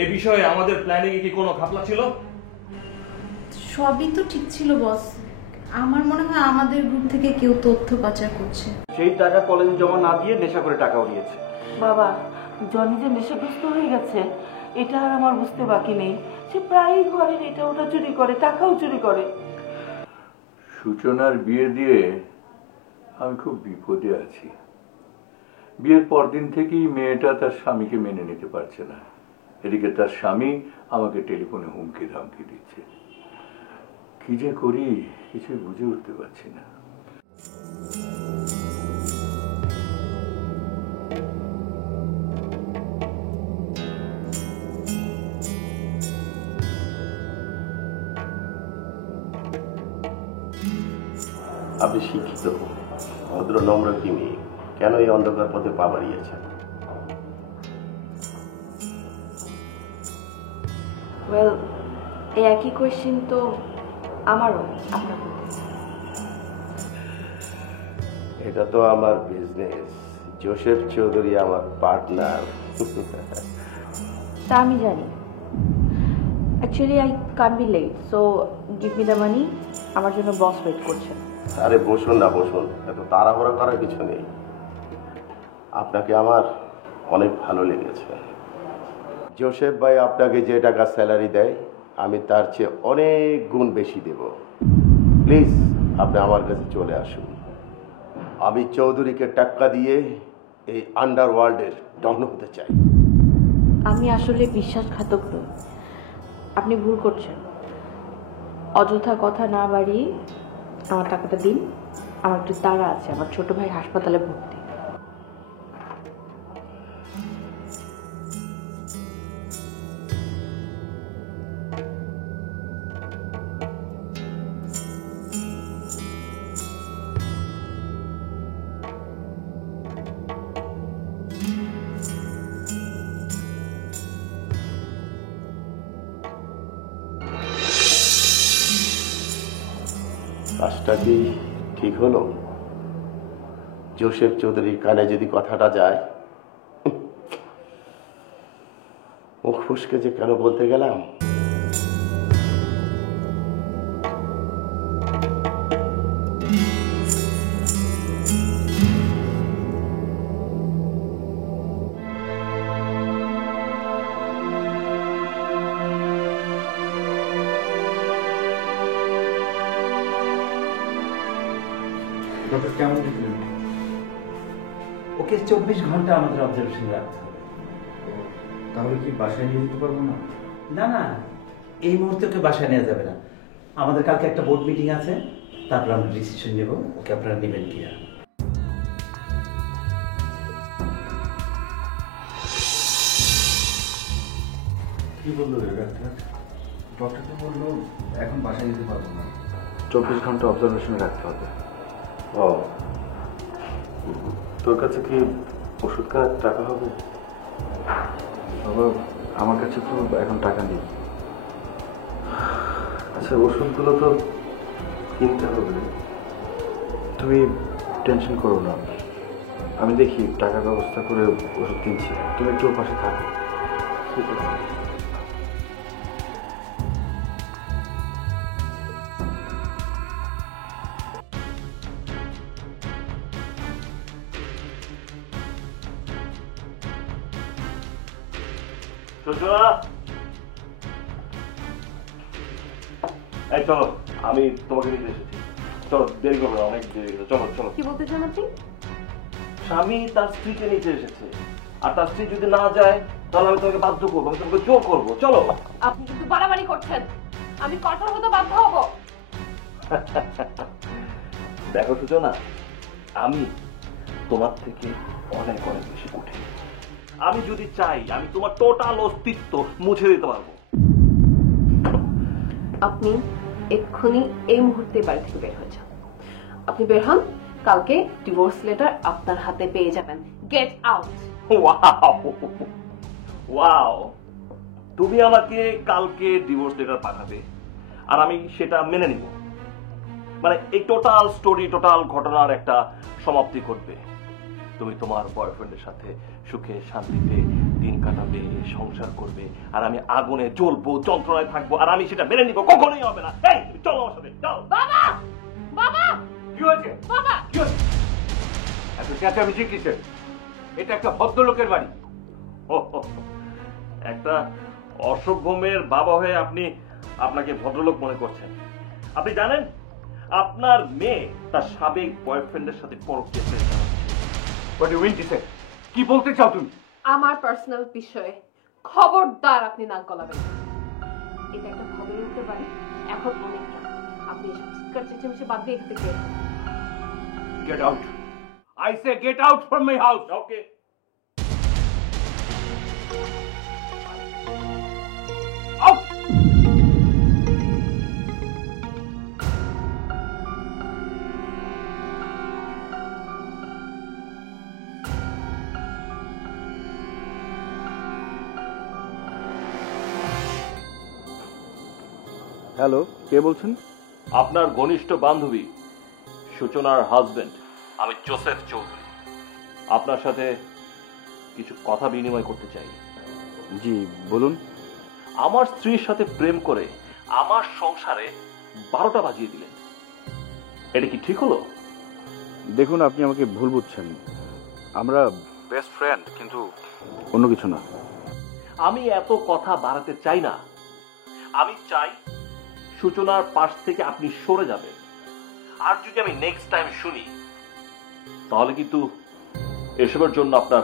এই বিষয়ে আমাদের প্ল্যানিং এ কি কোনো ঘাপলা ছিল? সবই তো ঠিক ছিল বস, আমার মনে হয় আমাদের গ্রুপ থেকে কেউ তথ্য পাচার করছে। সেই টাকা কলেজে জমা না দিয়ে নেশা করে টাকাও নিয়েছে। বাবা, জনি যে নেশাগ্রস্ত হয়ে গেছে এটা আর আমার বুঝতে বাকি নেই। সে প্রায়ই ঘরের এটা ওটা চুরি করে, টাকাও চুরি করে। সূচনার বিয়ে দিয়ে আমি খুব বিপদে আছি। বিয়ের পরদিন থেকেই মেয়েটা তার স্বামীকে মেনে নিতে পারছে না। এদিকে তার স্বামী আমাকে টেলিফোনে হুমকি ধামকি দিচ্ছে। কি যে করি কিছুই বুঝে উঠতে পারছি না। আপনি শিক্ষিত, ভদ্র, নম্র কি মেয়ে, কেন এই অন্ধকার পথে পা বাড়িয়েছেন? ওয়েল, এই একই কোয়েশ্চেন তো আমারও আপনার। এটা তো আমার বিজনেস। জোসেফ চৌধুরী আমার পার্টনার। তা আমি জানি। Actually I can't be late, so give me the money. আমার জন্য বস ওয়েট করছে। আরে বসুন না, বসুন, এত তাড়াহুড়ো করার কিছু নেই। আপনাকে আমার অনেক ভালো লেগেছে। জোসেফ ভাই আপনাকে যে টাকা স্যালারি দেয় আমি তার চেয়ে অনেক গুণ বেশি দেব। প্লিজ আপনি আমার কাছে চলে আসুন। আমি চৌধুরীকে টাক্কা দিয়ে এই আন্ডারওয়ার্ল্ডের ডন হতে চাই। আমি আসলে বিশ্বাসঘাতক নই, আপনি ভুল করছেন। অযথা কথা না বাড়িয়ে আমার টাকাটা দিন। আমার একটু তাড়া আছে, আমার ছোট ভাই হাসপাতালে ভর্তি। কাজটা কি ঠিক হলো? জোসেফ চৌধুরীর কানে যদি কথাটা যায়, মুখ ফুসকে যে কেন বলতে গেলাম। ডক্টর কেমন দেখলেন? ওকে 24 ঘন্টা আমাদের অবজারভেশন রাখতে হবে। তাহলে কি বাসায় নিয়ে যেতে পারবো না? না না, এই মুহূর্তে ওকে বাসায় নেওয়া যাবে না। আমাদের কালকে একটা বোর্ড মিটিং আছে, তারপর আমরা ডিসিশন নেব ওকে আপনারা নেবেন কিনা। কি বললো রে ডাক্তার? ডক্টর তো বললো এখন বাসায় যেতে পারবো না, 24 ঘন্টা অবজারভেশনে রাখতে হবে। ও, তোর কাছে কি ওষুধ কেনার টাকা হবে? বাবা, আমার কাছে তো এখন টাকা নেই। আচ্ছা, ওষুধগুলো তো কিনতে হবে। তুমি টেনশন করো না, আমি দেখি টাকার ব্যবস্থা করে ওষুধ কিনছি। তুমি একটু ওর পাশে থাকো। ঠিক আছে। এই চলো, আমি তোমাকে নিতে এসেছি। চলো, দেরি করবো না, অনেক দেরি হলো। চলো চলো। কি বলতে চান আপনি? স্বামী তার স্ত্রীকে নিতে এসেছে, আর তার স্ত্রী যদি না যায় তাহলে আমি তোমাকে বাধ্য করবো, আমি তোমাকে জোর করবো। চলো। আপনি কিন্তু বাড়াবাড়ি করছেন, আমি কঠোর হতে বাধ্য হব। দেখো সূচনা, আমি তোমার থেকে অনেক অনেক বেশি কঠিন। আমি যদি চাই আমি তোমার টোটাল অস্তিত্ব মুছে দিতে পারবো। আপনি এক্ষুনি এই মুহূর্তে বাড়ি থেকে বের হয়ে যান। আপনি বের হন, কালকে ডিভোর্স লেটার আপনার হাতে পেয়ে যাবেন। Get out. ওয়াও ওয়াও, তুমি আমাকে কালকে ডিভোর্স লেটার পাঠাবে আর আমি সেটা মেনে নিব, মানে এই টোটাল স্টোরি, টোটাল ঘটনার একটা সমাপ্তি ঘটবে। তুমি তোমার বয়ফ্রেন্ডের সাথে সুখে শান্তিতে দিন কাটাবে, সংসার করবে, আর আমি আগুনে জ্বলবো, যন্ত্রণায় থাকবো, আর আমি সেটা মেনে নিব? কখনোই হবে না। এই তুমি চলো আমার সাথে, চলো। বাবা বাবা কি হয়েছে? বাবা কি হয়েছে? এত চেঁচামেচি কিসের? এটা একটা ভদ্রলোকের বাড়ি। ও, হো, হো। একটা অসভ্য মেয়ের বাবা হয়ে আপনি আপনাকে ভদ্রলোক মনে করছেন? আপনি জানেন আপনার মেয়ে তার সাবেক বয়ফ্রেন্ডের সাথে পরকীয়া করেছে। What do you mean to say? কি বলতে চাও তুমি? আমার পার্সোনাল বিষয়ে খবরদার আপনি নাক গলাবেন না। এটা একটা ভদ্রলোকের বাড়ি, এখন অনেক রাত। আপনি এসব চিৎকার চেঁচামেচি বাদ দিয়ে এখান থেকে বের হন। Get out. I say get out from my house. Okay. Out. Hello, কে বলছেন? আপনার ঘনিষ্ঠ বান্ধবী সূচনার হাজবেন্ড, আমি জোসেফ চৌধুরী। আপনার সাথে কিছু কথা বিনিময় করতে চাই। জি বলুন। আমার স্ত্রীর সাথে প্রেম করে আমার সংসারে 12টা বাজিয়ে দিলেন, এটা কি ঠিক হলো? দেখুন, আপনি আমাকে ভুল বুঝছেন। আমরা বেস্ট ফ্রেন্ড, কিন্তু অন্য কিছু না। আমি এত কথা বাড়াতে চাই না। আমি চাই সূচনার পাশ থেকে আপনি সরে যাবেন। আর যদি আমি নেক্সট টাইম শুনি, তাহলে কিন্তু এসবের জন্য আপনার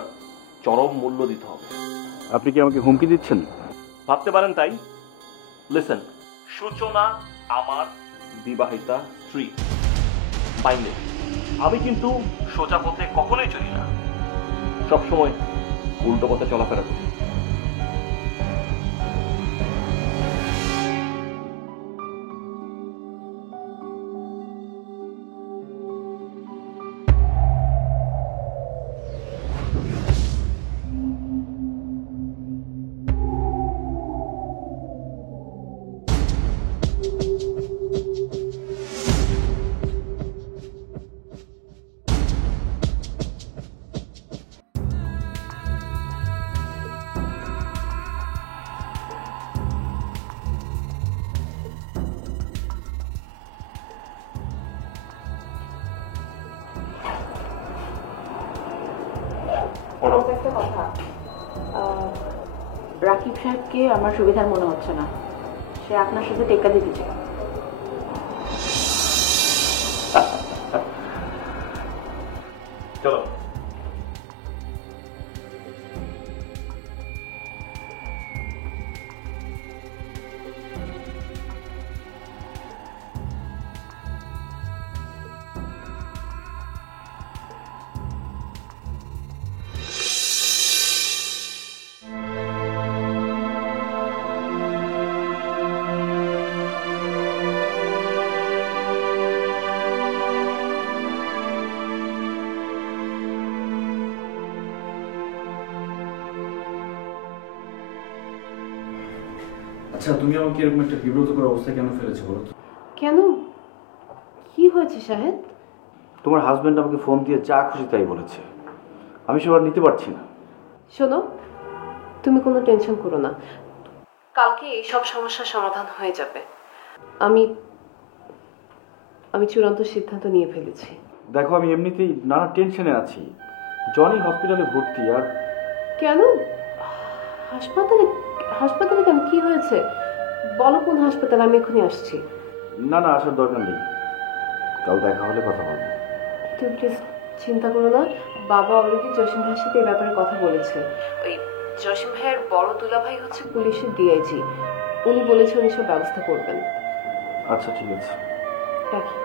চরম মূল্য দিতে হবে। আপনি কি আমাকে হুমকি দিচ্ছেন? ভাবতে পারেন তাই। লিসেন, সূচনা আমার বিবাহিতা স্ত্রী, বাইলে। আমি কিন্তু সোজা পথে কখনোই চলি না, সবসময় উল্টো পথে চলাফেরা করি। একটা কথা, রাকিব সাহেবকে আমার সুবিধার মনে হচ্ছে না। সে আপনার সাথে টেক্কা দিতে চায়। চলো। আচ্ছা, তুমি আমাকে এরকম একটা বিব্রতকর অবস্থায় কেন ফেলেছো বলো তো? কেন, কি হয়েছে শাহেদ? তোমার হাজবেন্ড আমাকে ফোন দিয়ে যা খুশি তাই বলেছে। আমি সেবার নিতে পারছি না। শোনো, তুমি কোনো টেনশন করো না, কালকে এই সব সমস্যার সমাধান হয়ে যাবে। আমি আমি চূড়ান্ত সিদ্ধান্ত নিয়ে ফেলেছি। দেখো, আমি এমনিতেই নানা টেনশনে আছি। জনি হসপিটালে ভর্তি। আর কেন হাসপাতালে? হাসপাতালে কেন, কি হয়েছে বলো? কোন হাসপাতালে? আমি এখনই আসছি। না না, আসার দরকার নেই, কাল দেখা হলে কথা বলবো। তুমি প্লিজ চিন্তা করো না, বাবা অলরেডি জসিম ভাইয়ের সাথে এই ব্যাপারে কথা বলেছে। ওই জসিম ভাইয়ের বড় দুলাভাই হচ্ছে পুলিশের ডিআইজি, উনি বলেছে উনি সব ব্যবস্থা করবেন। আচ্ছা ঠিক আছে, রাখি।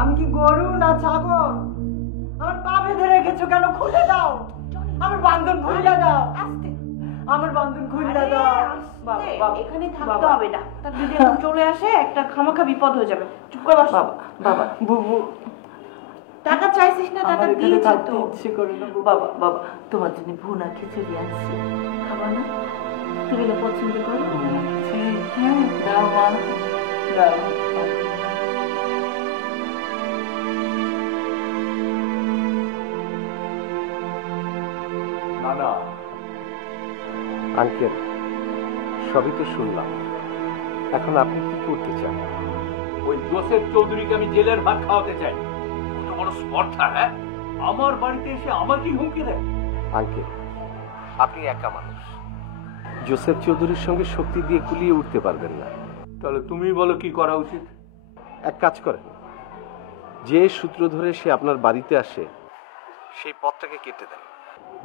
আমি কি গরু না ছাগল? আমার পা বেঁধে রেখেছো কেন? খুলে দাও, আমার বান্ধন খুলে দাও, আমার বান্ধন খুলে দাও। এখানে থাকতে হবে না, তার যদি এখন চলে আসে একটা খামাখা বিপদ হয়ে যাবে। চুপ করে বস। বাবা বাবা, বুবু, টাকা চাইছিস না, টাকা আমার এখানে দিয়েছি থাকতে তো। ইচ্ছে করে না বুবু। বাবা বাবা, তোমার জন্য ভুনা খিচুড়ি আনছি, খাবা না? তুমি না পছন্দ করো? হ্যাঁ, দাও মা, দাও। না না, আঙ্কেল, সবই তো শুনলাম, এখন আপনি কি করতে চান? ওই জোসেফ চৌধুরীকে আমি জেলের ভাত খাওয়াতে চাই। কত বড় স্পর্ধা! হ্যাঁ, আমার বাড়িতে এসে আমাকেই হুমকি দেয়। আঙ্কেল, আপনি একা মানুষ, জোসেফ চৌধুরীর সঙ্গে শক্তি দিয়ে কুলিয়ে উঠতে পারবেন না। তাহলে তুমি বলো কি করা উচিত? এক কাজ করেন, যে সূত্র ধরে সে আপনার বাড়িতে আসে সেই পথটাকে কেটে দেন,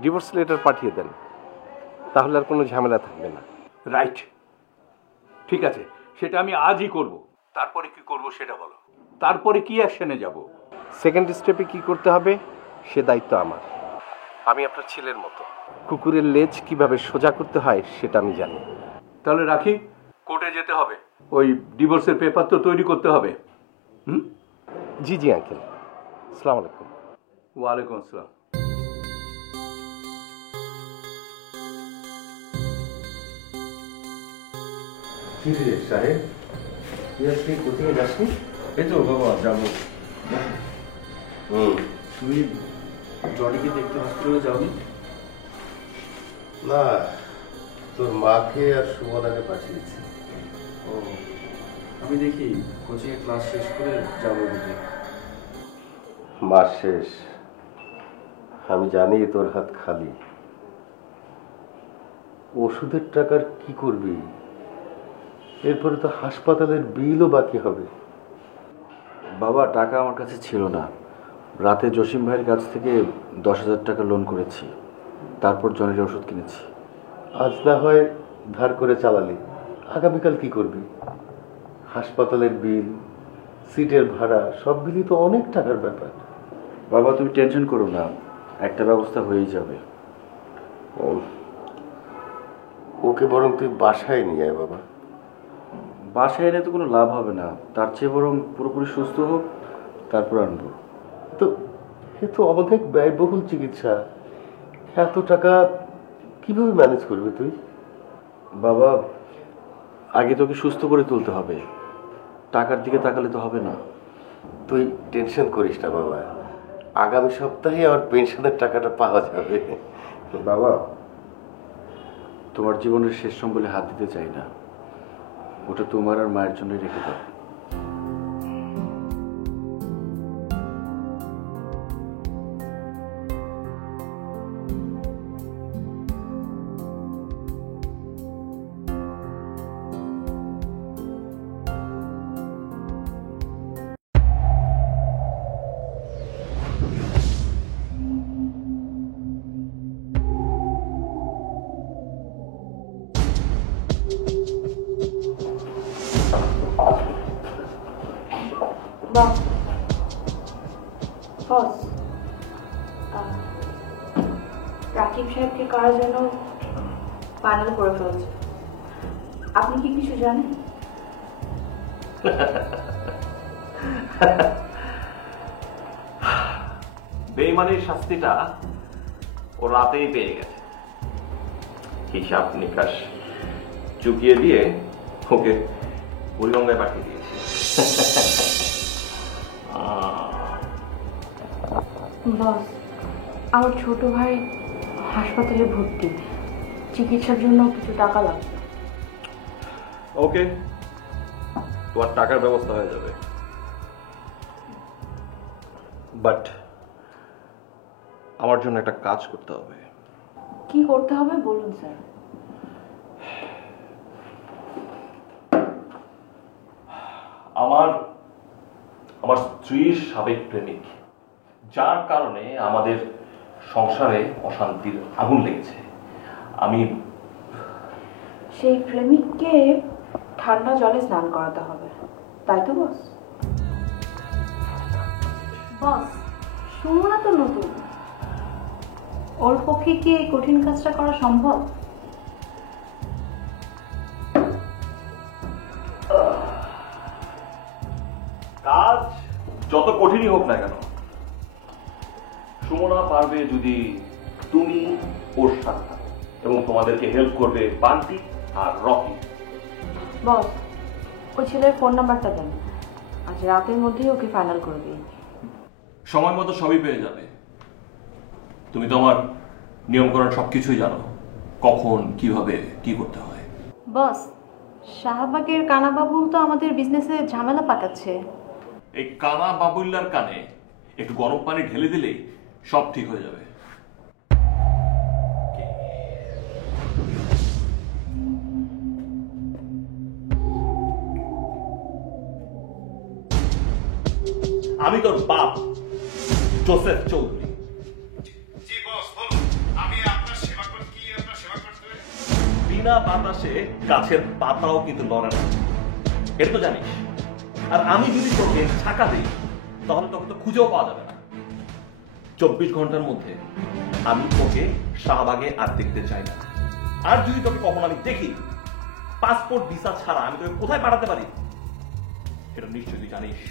ডিভোর্স লেটার পাঠিয়ে দেন, তাহলে আর কোনো ঝামেলা থাকবে না। রাইট, ঠিক আছে, সেটা আমি আজই করব। তারপরে কি করব সেটা বলো। তারপরে কি অ্যাকশনে যাব? সেকেন্ড স্টেপে কি করতে হবে সে দায়িত্ব আমার। আমি আপনার ছেলের মতো, কুকুরের লেজ কিভাবে সোজা করতে হয় সেটা আমি জানি। তাহলে রাখি, কোর্টে যেতে হবে, ওই ডিভোর্সের পেপার তো তৈরি করতে হবে। জি জি আঙ্কেল, আসসালামু আলাইকুম। ওয়ালাইকুম আসসালাম। কি রে সাহেব, তুই আজকে কোথায় যাসনি? এই তো বাবা যাবো। তুমি জনিকে দেখতে হসপিটালে যাওনি? না, তোর মাকে আর সুমনাকে পাঠিয়েছি। ও, আমি দেখি কোচিংয়ে ক্লাস শেষ করে যাবো দিকে। মাস শেষ, আমি জানি তোর হাত খালি। ওষুধের টাকার কি করবি? এরপরে তো হাসপাতালের বিলও বাকি হবে। বাবা, টাকা আমার কাছে ছিল না। রাতে জসিম ভাইয়ের কাছ থেকে 10,000 টাকা লোন করেছি, তারপর জনের ওষুধ কিনেছি। আজ না হয় ধার করে চালালি, আগামীকাল কি করবি? হাসপাতালের বিল, সিটের ভাড়া সব মিলিয়ে তো অনেক টাকার ব্যাপার। বাবা তুমি টেনশন করো না, একটা ব্যবস্থা হয়েই যাবে। ওকে বরং তুই বাসায় নিয়ে আয় বাবা। বাসায় এনে তো কোনো লাভ হবে না, তার চেয়ে বরং পুরোপুরি সুস্থ হোক, তারপর আনবো। তো এ তো অনেক ব্যয়বহুল চিকিৎসা, এত টাকা কিভাবে ম্যানেজ করবি তুই? বাবা, আগে তোকে সুস্থ করে তুলতে হবে, টাকার দিকে তাকালে তো হবে না। তুই টেনশন করিস না বাবা, আগামী সপ্তাহে আমার পেনশনের টাকাটা পাওয়া যাবে। বাবা, তোমার জীবনের শেষ সম্বলে হাত দিতে চাই না, ওটা তোমার আর মায়ের জন্যই রেখে দাও। বস, বস, রাকিব সাহেবকে কারা যেন ফাইনাল করে ফেলছে। আপনি কি কিছু জানেন? বেইমানের শাস্তিটা ও রাতেই পেয়ে গেছে। হিসাব নিকাশ চুকিয়ে দিয়ে ওকে বুড়িগঙ্গায় পাঠিয়ে দিয়েছে। বস, আমার ছোট ভাই হাসপাতালে ভর্তি, চিকিৎসার জন্য কিছু টাকা লাগবে। ওকে, তোমার টাকার ব্যবস্থা হয়ে যাবে, বাট আমার জন্য একটা কাজ করতে হবে। কি করতে হবে বলুন স্যার। আমার স্ত্রীর সাবেক প্রেমিক, যার কারণে আমাদের সংসারে অশান্তির আগুন লেগেছে। আমি সেই প্রেমিককে ঠান্ডা জলে স্নান করাতে হবে, তাই তো বস? বস, সুমনা তো নতুন, ওর পক্ষে কি এই কঠিন কাজটা করা সম্ভব? কাজ যত কঠিনই হোক না কেন, সুমনা পারবে যদি তুমি ওর সাথে থাকো, এবং তোমাদেরকে হেল্প করবে বান্টি আর রকি। বস, ওই ছেলের ফোন নাম্বারটা দেন, আজ রাতের মধ্যেই ওকে ফাইনাল করে দিই। সময় মতো সবই পেয়ে যাবে। তুমি তো আমার নিয়মকরণ সবকিছুই জানো, কখন কিভাবে কি করতে হয়। বস, শাহবাগের কানাবাবুল তো আমাদের বিজনেসে ঝামেলা পাকাচ্ছে। এই কানা বাবুল্লার কানে একটু গরম পানি ঢেলে দিলেই সব ঠিক হয়ে যাবে। আমি তোর বাপ জোসেফ চৌধুরী। বিনা বাতাসে গাছের পাতাও কিন্তু লড়ে না, এটা তো জানিস। আর আমি যদি তোকে ছাকা দিই তাহলে তোকে তো খুঁজেও পাওয়া যাবে না। 24 ঘন্টার মধ্যে আমি তোকে শাহবাগে আর দেখতে চাই না। আর যদি তোকে কখন আমি দেখি পাসপোর্ট ভিসা ছাড়া আমি তোকে কোথায় পাঠাতে পারি এটা নিশ্চয়ই তুই জানিস।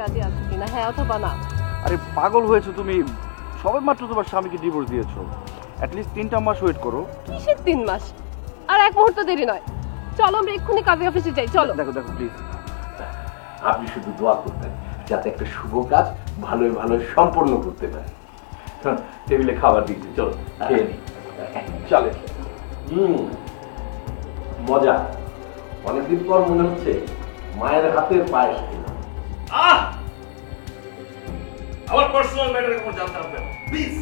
রাজি আছো কিনা, হ্যাঁ অথবা না? আরে পাগল হয়েছো তুমি? সবে মাত্র তোমার স্বামীকে ডিভোর্স দিয়েছো, অ্যাটলিস্ট 3টা মাস ওয়েট করো। কিসের 3 মাস? আর এক মুহূর্ত দেরি নয়, চলো আমরা এক্ষুনি কাজী অফিসে যাই। চলো। দেখো দেখো প্লিজ, আপনি শুধু দোয়া করবেন যাতে একটা শুভ কাজ ভালোই ভালো সম্পন্ন করতে পারেন। টেবিলে খাবার দিচ্ছে, চলো খেয়ে নি। চলে। মজা, অনেকদিন পর মনে হচ্ছে মায়ের হাতের পায়েস খেলাম। আমার পার্সোনাল ম্যাটারের উপর জানতে হবে প্লিজ।